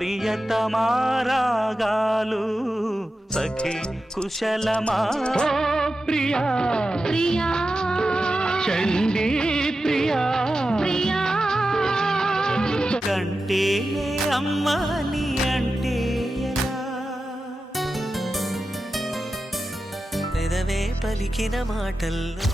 ప్రియతమా రాగాలు సఖి కుశలమా ప్రియా ప్రియా చండీ ప్రియా ప్రియా కంటే అమ్మని అంటే ఎలా పెదవే పలికిన మాటల్లో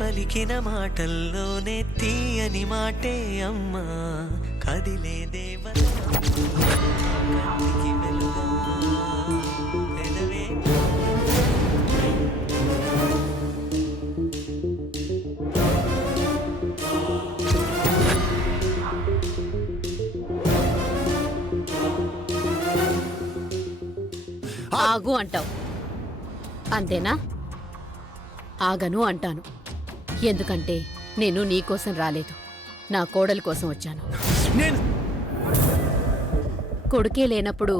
పలికిన మాటల్లోనే తీయని మాటే అమ్మా కదిలే దేవతకి వెలుగమ్మా పెదవే ఆగు అంటావు అంతేనా? ఆగను అంటాను. ఎందుకంటే నేను నీకోసం రాలేదు, నా కోడలి కోసం వచ్చాను. కొడుకే లేనప్పుడు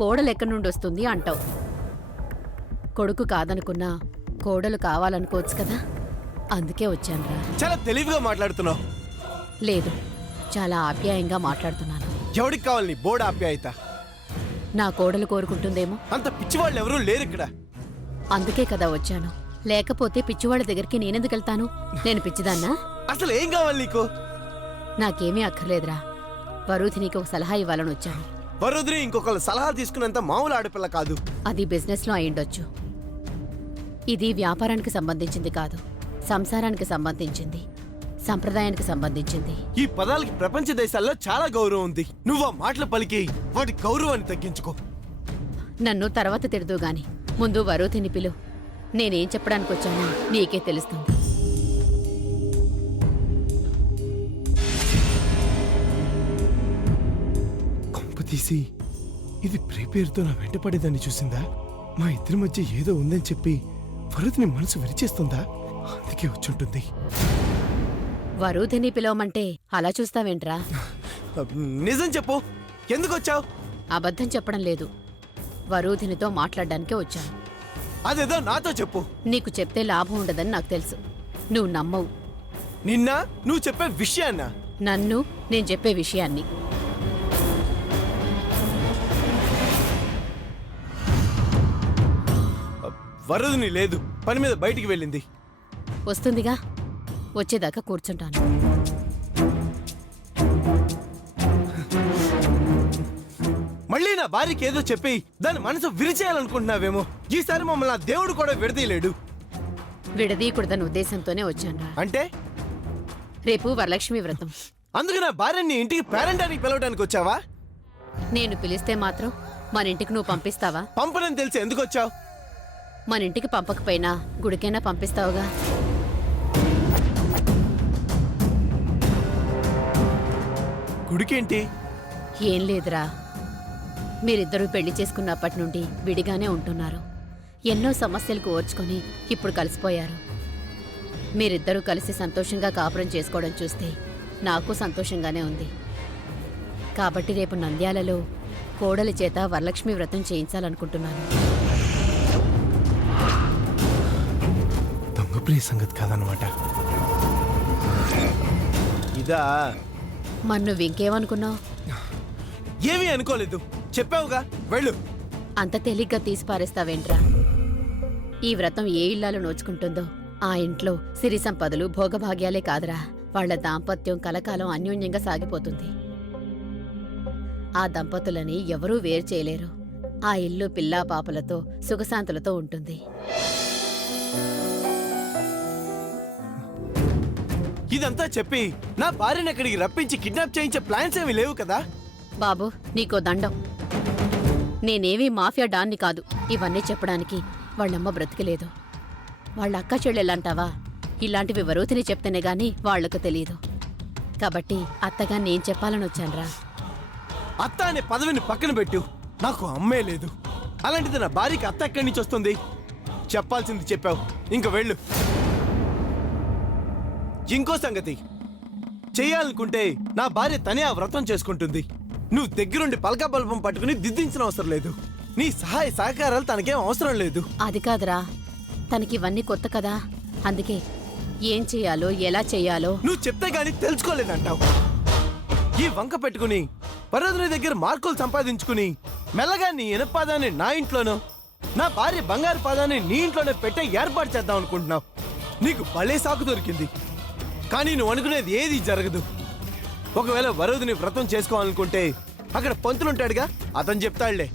కోడలెక్కడి నుండి వస్తుంది అంటావు. కొడుకు కాదనుకున్నా కోడలు కావాలనుకోవచ్చు కదా, అందుకే వచ్చానురా. చాలా తెలివిగా మాట్లాడుతున్నావు. లేదు, చాలా ఆప్యాయంగా మాట్లాడుతున్నాను. ఎవడికి కావాలి నీ బోర్డు ఆప్యాయత? నా కోడలు కోరుకుంటుందేమో. అంత పిచ్చివాళ్ళు ఎవరూ లేరు ఇక్కడ. అందుకే కదా వచ్చాను. లేకపోతే పిచ్చివాళ్ళ దగ్గరికి నేనెందుకు వెళ్తాను? నేను పిచ్చిదాన్నా? అసలు ఏం కావాలి నీకు? నాకేమీ అక్కర్లేదురా. వరుధి నీకు ఒక సలహా ఇవ్వాలని వచ్చాను. వరుధిని ఇంకొకరు సలహా తీసుకున్నంత మామూలు ఆడపిల్ల కాదు. అది బిజినెస్లో అయిండొచ్చు. ఇది వ్యాపారానికి సంబంధించింది కాదు, సంసారానికి సంబంధించింది, సంప్రదాయానికి సంబంధించింది. ఈ పదాలకి ప్రపంచ దేశాల్లో చాలా గౌరవం ఉంది. నువ్వు ఆ మాటలు పలికి వాటి గౌరవాన్ని తగ్గించుకో. నన్ను తర్వాత తిడదు గాని ముందు వరుధిని పిలు. నేనేం చెప్పడానికి వచ్చానో నీకే తెలుస్తుంది. కొంప తీసి ఇది ప్రేపేరుతో నా వెంట పడేదాన్ని చూసిందా? మా ఇద్దరి మధ్య ఏదో ఉందని చెప్పి వరుధిని మనసు విరిచేస్తుందా? అందుకే వచ్చుంటుంది. వరుధిని పిలవమంటే అలా చూస్తావేంట్రా? నిజం చెప్పు, ఎందుకు వచ్చావు? అబద్ధం చెప్పడం లేదు, వరుధినితో మాట్లాడడానికే వచ్చాను. అదేదో నాతో చెప్పు. నీకు చెప్తే లాభం ఉండదని నాకు తెలుసు. నువ్వు నమ్మవు. నిన్న నువ్వు చెప్పే విషయాన్న? నన్ను నేను చెప్పే విషయాన్ని. వరుధిని లేదు, పని మీద బయటికి వెళ్ళింది. వస్తుందిగా, వచ్చేదాకా కూర్చుంటాను. మళ్ళీ నా భార్యకి ఏదో చెప్పి దాని మనసు విరిచేయాలనుకుంటున్నావేమో. ఈసారి మమ్మల్ని ఆ దేవుడు కూడా విడదీయలేడు. విడదీయకూడదన్న ఉద్దేశంతోనే వచ్చానురా. అంటే రేపు వరలక్ష్మి వ్రతం. అందుకు నా భార్యని ఇంటికి పేరెంటానికి పిలవడానికి వచ్చావా? నేను పిలిస్తే మాత్రం మన ఇంటికి నువ్వు పంపిస్తావా? పంపనని తెలిసి ఎందుకు వచ్చావు? మన ఇంటికి పంపకపోయినా గుడికైనా పంపిస్తావుగా. గుడికేంటి? ఏం లేదురా, మీరిద్దరూ పెళ్లి చేసుకున్నప్పటి నుండి విడిగానే ఉంటున్నారు. ఎన్నో సమస్యలకు ఓర్చుకొని ఇప్పుడు కలిసిపోయారు. మీరిద్దరూ కలిసి సంతోషంగా కాపురం చేసుకోవడం చూస్తే నాకు సంతోషంగానే ఉంది. కాబట్టి రేపు నంద్యాలలో కోడలి చేత వరలక్ష్మి వ్రతం చేయించాలనుకుంటున్నాను. దొంగప్రియ సంగతి కాదన్నమాట ఇదా? మరి నువ్వు ఇంకేమనుకున్నావు? ఏమీ అనుకోలేదు, చెప్పావుగా, వెళ్ళు. అంత తేలిగ్గా తీసి పారేస్తావేంట్రా? ఈ వ్రతం ఏ ఇల్లాలు నోచుకుంటుందో ఆ ఇంట్లో సిరి సంపదలు భోగభాగ్యాలే కాదురా, వాళ్ల దాంపత్యం కలకాలం అన్యోన్యంగా సాగిపోతుంది. ఆ దంపతులని ఎవరూ వేరు చేయలేరు. ఆ ఇల్లు పిల్లా పాపలతో సుఖశాంతులతో ఉంటుంది. ఇదంతా చెప్పి నా భార్యని అక్కడికి రప్పించి కిడ్నాప్ చేయించే ప్లాన్స్ ఏమీ లేవు కదా? బాబు, నీకో దండం. నేనేమీ మాఫియా డాన్ని కాదు ఇవన్నీ చెప్పడానికి. వాళ్ళమ్మ బ్రతికలేదు. వాళ్ళ అక్క చెల్లెళ్ళంటావా? ఇలాంటివి వరుధిని చెప్తేనే గాని వాళ్లకు తెలియదు. కాబట్టి అత్తగా నేను చెప్పాలని వచ్చానురా. అత్త అనే పదవిని పక్కన పెట్టు. నాకు అమ్మే లేదు. అలాంటిది నా భార్యకి అత్త ఎక్కడి నుంచి వస్తుంది? చెప్పాల్సింది చెప్పావు, ఇంక వెళ్ళు. ఇంకో సంగతి, చేయాలనుకుంటే నా భార్య తనే ఆ వ్రతం చేసుకుంటుంది. నువ్వు దగ్గరుండి పలక బల్బం పట్టుకుని దిద్దించిన అవసరం లేదు. నీ సహాయ సహకారాలు తనకేం అవసరం లేదు. అది కాదురా, తనకి ఇవన్నీ కొత్త కదా, అందుకే ఏం చెయ్యాలో ఎలా చెయ్యాలో. నువ్వు చెప్తే గానీ తెలుసుకోలేదంటావు. ఈ వంక పెట్టుకుని పర్వతుని దగ్గర మార్కులు సంపాదించుకుని మెల్లగా నీ ఇనపాదాన్ని నా ఇంట్లోనో, నా భార్య బంగారు పాదాన్ని నీ ఇంట్లోనే పెట్టే ఏర్పాటు చేద్దాం అనుకుంటున్నావు. నీకు భలే సాకు దొరికింది. కానీ నువ్వు అనుకునేది ఏది జరగదు. ఒకవేళ వరదుని వ్రతం చేసుకోవాలనుకుంటే అక్కడ పంతులుంటాడుగా, అతను చెప్తాడులే.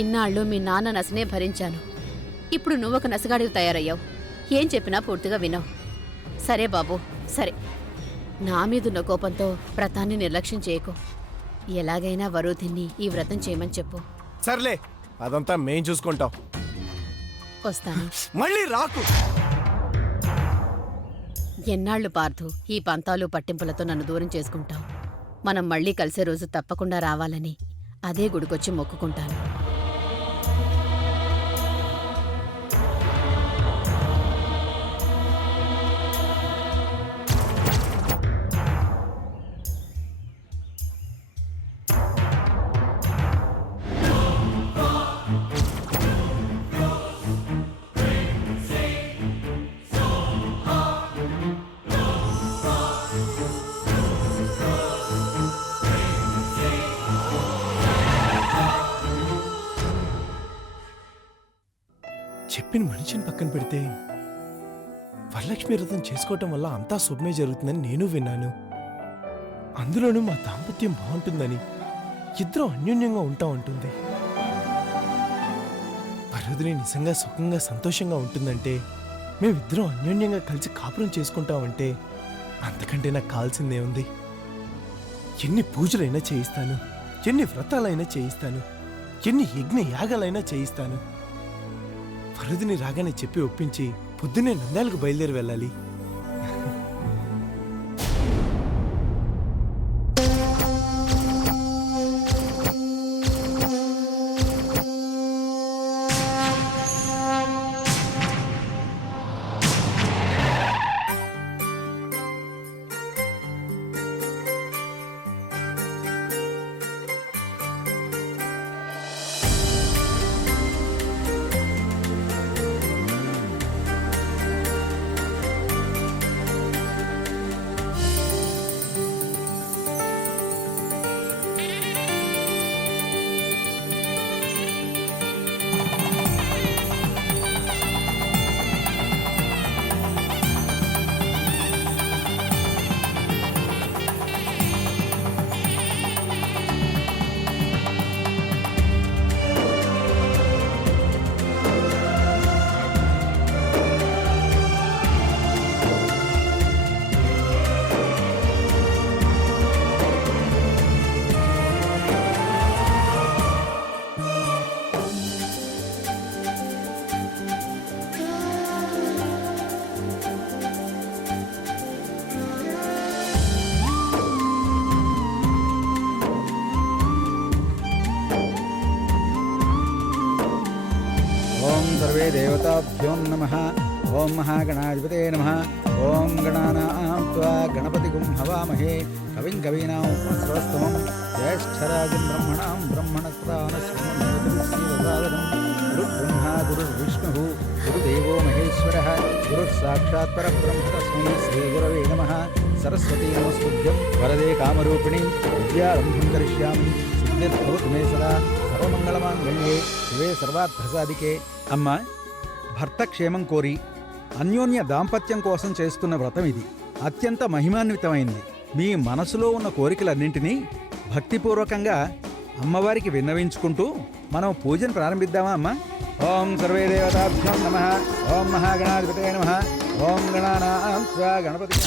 ఇన్నాళ్ళు మీ నాన్న నసనే భరించాను. ఇప్పుడు నువ్వొక నసగాడివి తయారయ్యావు. ఏం చెప్పినా పూర్తిగా వినవు. సరే బాబు, సరే. నా మీదున్న కోపంతో వ్రతాన్ని నిర్లక్ష్యం చేయకు. ఎలాగైనా వరుధిని ఈ వ్రతం చేయమని చెప్పు. సర్లే, అదంతా మేం చూసుకుంటాం. వస్తాను. మళ్ళీ రాకు. ఎన్నాళ్ళు పార్థు ఈ పంతాలు పట్టింపులతో నన్ను దూరం చేసుకుంటావు. మనం మళ్ళీ కలిసే రోజు తప్పకుండా రావాలని అదే గుడికొచ్చి మొక్కుకుంటాను. చెప్పిన మనిషిని పక్కన పెడితే వరలక్ష్మి వ్రతం చేసుకోవటం వల్ల అంతా శుభమే జరుగుతుందని నేను విన్నాను. అందులోనూ మా దాంపత్యం బాగుంటుందని, ఇద్దరం అన్యోన్యంగా ఉంటా ఉంటుంది. వరదని నిజంగా సుఖంగా సంతోషంగా ఉంటుందంటే, మేమిద్దరం అన్యోన్యంగా కలిసి కాపురం చేసుకుంటామంటే అంతకంటే నాకు కావాల్సిందే ఉంది. ఎన్ని పూజలైనా చేయిస్తాను, ఎన్ని వ్రతాలైనా చేయిస్తాను, ఎన్ని యజ్ఞ యాగాలైనా చేయిస్తాను. వరదని రాగానే చెప్పి ఒప్పించి పొద్దున్నే నంద్యాలకు బయలుదేరి వెళ్ళాలి. सर्वे देवताभ्यो नमः। ओं महागणाधिपते नमः। ओं गणानां त्वा गणपतिगुं हवामहे कविं कवीनामुपमश्रवस्तमं ज्येष्ठराजं ब्रह्मणां ब्रह्मणस्पदानस्मृतिर्सीदसादनं गुरुब्रह्मा गुरुर्विष्णुः गुरुदेवो महेश्वरः गुरुः साक्षात् परब्रह्म तस्मै श्रीगुरवे नमः। सरस्वती नमस्तुभ्यं वरदे कामरूपिणी विद्यारम्भं करिष्यामि सिद्धिर्भवतु मे सदा सर्वमङ्गलमाङ्गल्ये शिवे सर्वार्थसाधिके। అమ్మ, భర్త క్షేమం కోరి అన్యోన్య దాంపత్యం కోసం చేస్తున్న వ్రతం ఇది అత్యంత మహిమాన్వితమైంది. మీ మనసులో ఉన్న కోరికలన్నింటినీ భక్తిపూర్వకంగా అమ్మవారికి విన్నవించుకుంటూ మనం పూజను ప్రారంభిద్దామా అమ్మ? ఓం సర్వే దేవతాభ్యం నమః. ఓం మహాగణాధిపతయే నమః. ఓం గణానాం త్వా గణపతి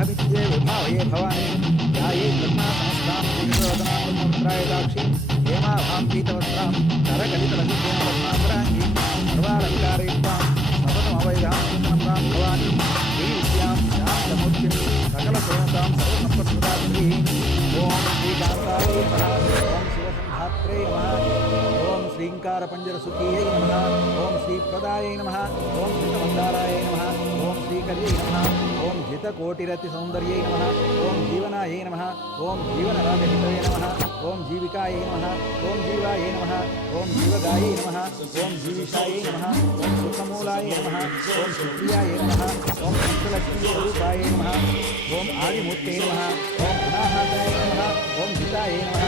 అభిద్యే విభావయే భవాని ధ్యాయే బ్రహ్మా సమస్తాం శ్రీరోదనాక్షి హేమాభాం పీతవస్త్రాం కరకలితలసిద్ధేన పద్మాసరాంగి సర్వాలంకారయుక్తాం సతతమవైదాం చింతనం భవాని శ్రీ విద్యాం శాంతమూర్తిం సకల శోణతాం సర్వసంపత్ప్రదాత్రీ ఓం శ్రీకాంతాయ నమః ఓం శివసంధాత్రే నమః ఓం శ్రీంకారపంజరసుఖీయై నమః ఓం శ్రీప్రదాయై నమః ఓం శ్రీమందారాయ నమః ఓం శ్రీకర్యై నమః ఓం జితకోటిరతి సౌందర్యై నమః ఓం జీవనాయై నమః ఓం జీవనరాగహితయే నమః ఓం జీవికాయై నమః ఓం జీవాయై నమః ఓం జీవగాయై నమః ఓం జీవిషాయై నమః ఓం సుఖమూలాయ నమః ఓం సుప్రియాయ నమః ఓం సులక్ష్మీస్వరూపాయ నమః ఓం ఆదిమూర్తయే నమః ఓం అనాహతాయ నమః ఓం జితాయ నమః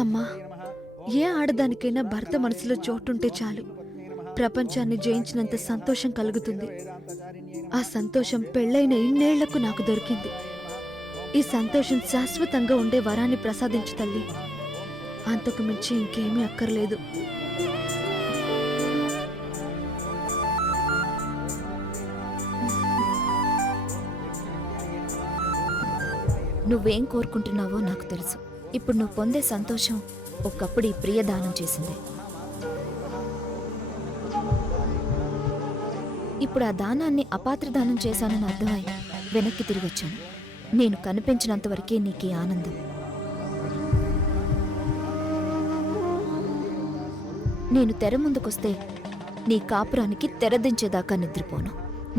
అమ్మా, ఏ ఆడదానికైనా భర్త మనసులో చోటుంటే చాలు ప్రపంచాన్ని జయించినంత సంతోషం కలుగుతుంది. ఆ సంతోషం పెళ్ళైన ఇన్నేళ్లకు నాకు దొరికింది. ఈ సంతోషం శాశ్వతంగా ఉండే వరాన్ని ప్రసాదించు తల్లి. అంతకు మించి ఇంకేమీ అక్కర్లేదు. నువ్వేం కోరుకుంటున్నావో నాకు తెలుసు. ఇప్పుడు నువ్వు పొందే సంతోషం ఒకప్పుడు ఈ ప్రియ దానం చేసింది. ఇప్పుడు ఆ దానాన్ని అపాత్ర దానం చేశానని అర్థమై వెనక్కి తిరిగి వచ్చాను. నేను కనిపించినంత వరకే నీకు ఆనందం. నేను తెర ముందుకొస్తే నీ కాపురానికి తెరదించేదాకా నిద్రపోను.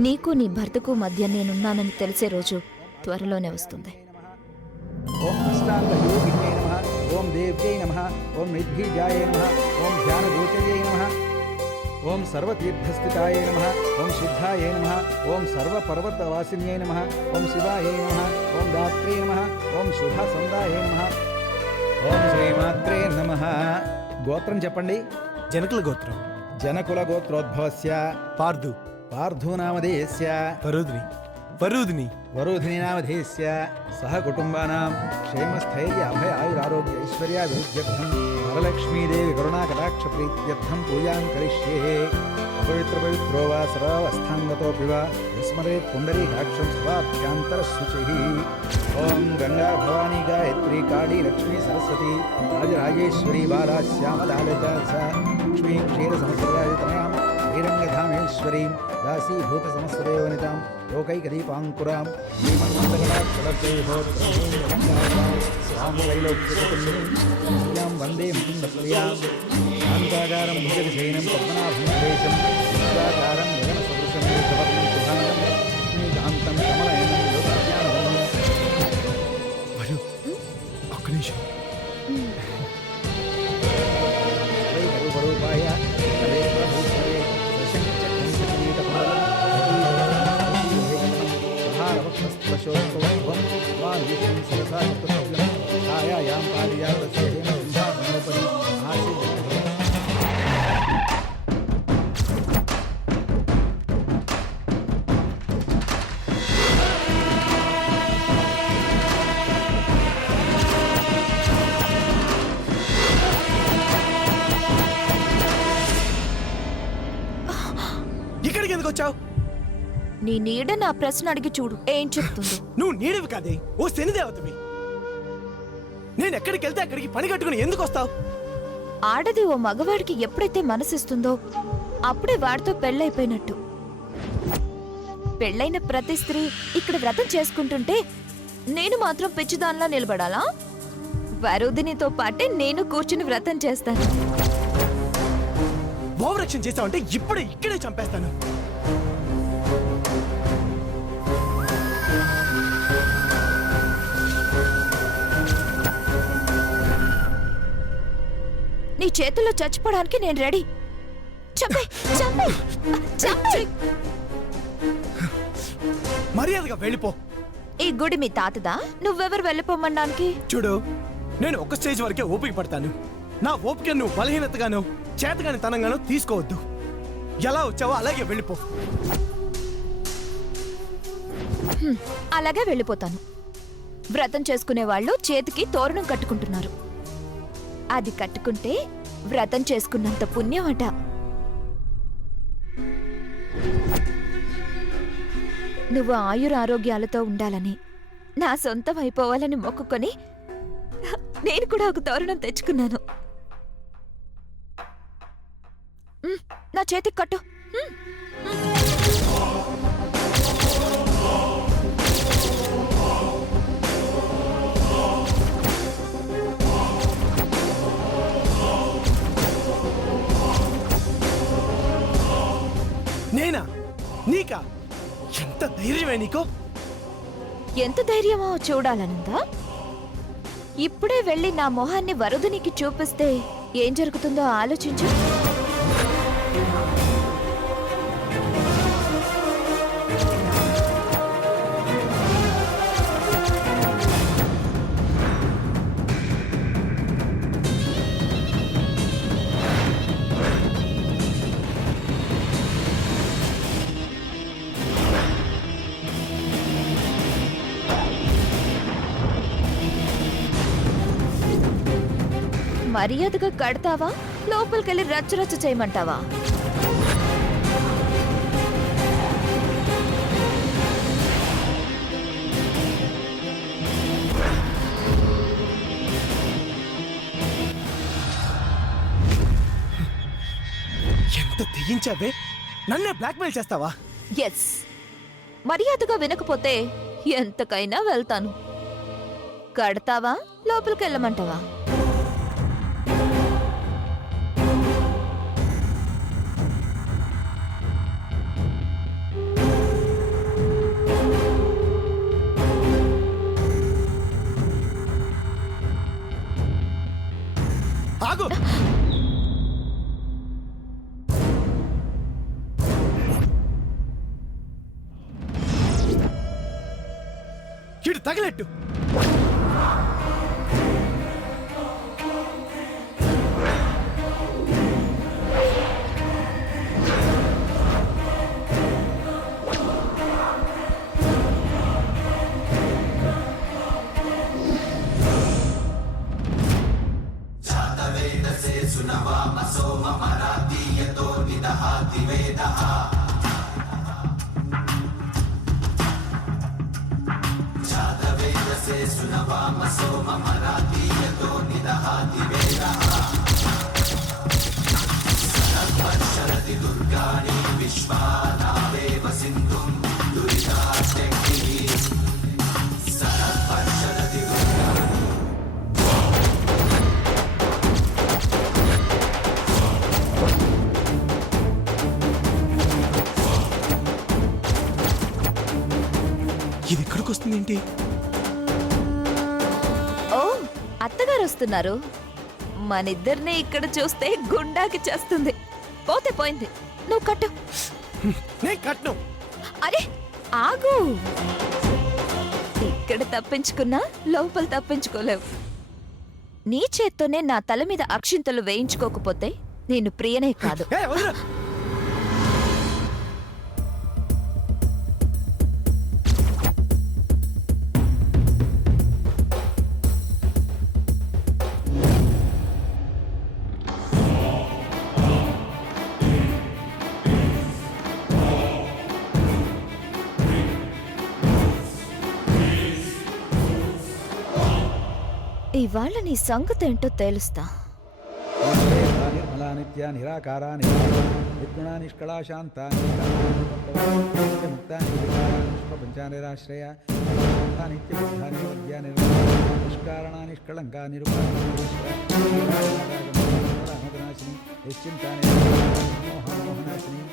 నీకు నీ భర్తకు మధ్య నేనున్నానని తెలిసే రోజు త్వరలోనే వస్తుంది. ఓం అష్టాంగయోగిన్యై నమః ఓం దేవ్యై నమః ఓం నిర్భీజాయ నమః ఓం ధ్యానగోచర్యై నమః ఓం సర్వతీర్థస్థితాయ నమః ఓం సిద్ధాయ నమః ఓం సర్వపర్వతవాసిన్యై నమః ఓం శివాయ నమః ఓం దాత్రే నమః ఓం శుభసందాయ నమః ఓం శ్రీమాత్రే నమః. గోత్రం చెప్పండి. జనకుల గోత్రం. జనకుల గోత్రోద్భవస్య పార్థు. పార్థూనామధేయస్య వరుధిని. వరుధిని. వరుధిని నామధేయస్య సహ కుటుంబానాం క్షేమస్థైర్య అభయ ఆయురారోగ్య ఐశ్వర్యాభివృద్ధ్యర్థం వరలక్ష్మీదేవి కరుణాకటాక్ష ప్రీత్యర్థం పూజాం కరిష్యే. అపవిత్ర పవిత్రో వా సర్వావస్థాంగతోపి వా విస్మరేత్ పుండరీకాక్షం సభాభ్యాంతరశుచిః. ఓం గంగా భవానీ గాయత్రి కాళీ లక్ష్మీ సరస్వతి రాజరాజేశ్వరీ బాలా శ్యామలా లలితా స లక్ష్మీ క్షీర సంసర్గాయతనయాం శ్రీరంగధామేశ్వరీం దాసీభూత సమస్తదేవనితాం లోకైకదీపాంకురాం శ్రీమన్మందగణాక్షరద్వైభోత్రయాం వందే ముకుందప్రియాం శాంతాకారం భుజగశయనం పద్మనాభం విశ్వాకారం గగనసదృశం సవర్ణం సుధాంతం లక్ష్మీకాంతం కమలయనం లోకజ్ఞానవనం. వరు, ఒక్క నిమిషం. రూపాయ ఇక్కడికి ఎందుకు వచ్చావు? నీ నీడ నా ప్రశ్న అడిగి చూడు ఏం చెప్తుందో. నువ్వు నీడివి కాదే, ఓ శనిదేవతవి. నేను ఎక్కడికి వెళ్తే అక్కడికి పని కట్టుకుని ఎందుకు వస్తావు? ఆడది ఓ మగవాడికి ఎప్పుడైతే మనసిస్తుందో అప్పుడే వాడితో పెళ్ళైపోయినట్టు. పెళ్ళైన ప్రతి స్త్రీ ఇక్కడ వ్రతం చేసుకుంటుంటే నేను మాత్రం పిచ్చిదానిలా నిలబడాలా? వరుదినితో పాటే నేను కూర్చుని వ్రతం చేస్తాను. ఓవరక్షణ చేస్తావంటే ఇప్పుడే ఇక్కడే చంపేస్తాను. నీ చేతుల్లో చచ్చిపోవడానికి నేను రెడీ. చంపే చంపే చంపే. మర్యాదగా వెళ్ళిపో. ఈ గుడి మీ తాతదా? నువ్వెవరు వెళ్ళిపోమనడానికి? చూడు, నేను ఒక స్టేజ్ వరకే ఓపిక పడతాను. నా ఓపిక నువ్వు బలహీనతగానో చేతగాని తనంగానో తీసుకోవద్దు. ఎలా వచ్చావో అలాగే వెళ్ళిపో. అలాగే వెళ్ళిపోతాను. వ్రతం చేసుకునే వాళ్ళు చేతికి తోరణం కట్టుకుంటున్నారు. అది కట్టుకుంటే వ్రతం చేసుకున్నంత పుణ్యం అట. నువ్వు ఆయురారోగ్యాలతో ఉండాలని, నా సొంతం అయిపోవాలని మొక్కుకొని నేను కూడా ఒక తోరణం తెచ్చుకున్నాను. నా చేతికి కట్టు. నేనా? నీకా? ఎంత ధైర్యమే నీకు? ఎంత ధైర్యమో చూడాలనుందా? ఇప్పుడే వెళ్ళి నా మొహాన్ని వరుదునికి చూపిస్తే ఏం జరుగుతుందో ఆలోచించు. మర్యాదగా కడతావా, లోపలికెళ్ళి రచ్చరచ్చ చేయమంటావా? ఎంత తెగించావే? నన్నే బ్లాక్మెయిల్ చేస్తావా? ఎస్, మర్యాదగా వినకపోతే ఎంతకైనా వెళ్తాను. కడతావా, లోపలికెళ్ళమంటావా? ఆగు! ఇటు తగలెట్టు. ఇది ఇక్కడికి వస్తుందేంటి? ఓ, అత్తగారు వస్తున్నారు. మనిద్దరిని ఇక్కడ చూస్తే గుండాకి చేస్తుంది. పోతే పోయింది, నువ్వు కట్టు. నేను కట్ను. అరే ఆగు! ఇక్కడ తప్పించుకున్నా లోపల తప్పించుకోలేవు. నీ చేత్తోనే నా తల మీద అక్షింతలు వేయించుకోకపోతే నేను ప్రియనే కాదు. ఏయ్, వదిలు. ఇవాళ నీ సంగతి ఏంటో తేలుస్తా. నిర్మలా నిత్య నిరాకారా నిర్గుణా నిష్కళా శాంత ముక్తా నిరాశ్రయ నిత్య నిష్కారణా నిష్కళంకా నిరుపనాశిని నిశ్చింతా మోహనాశిని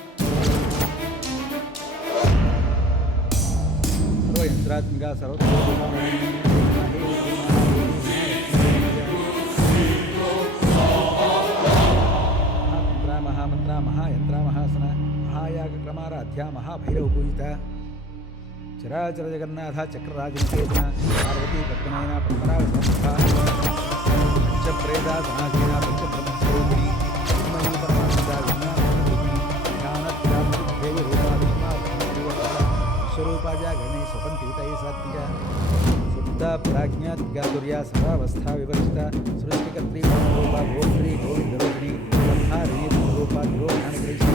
సర్వయంత్రాత్మిక మహామంత్ర మహాయంత్ర మహాసన మహాయాగ క్రమారాధ్య మహాభైరవ పూజిత చరాచర జగన్నాథ చక్రరాజనికేతన పార్వతీ పద్మనయన పద్మనాభ పంచప్రేద సనాధీన పంచబ్రహ్మస్వరూపిణి విశ్వరూపాజ గణే స్వపంతితై సాత్విక సుప్త ప్రాజ్ఞాత్గాదుర్యా సర్వావస్థా వివర్జిత సృష్టికర్త్రీ రూపా గోత్రీ గోవిందరూపిణి బ్రహ్మారీ రూపా గోజ్ఞానకృష్ణ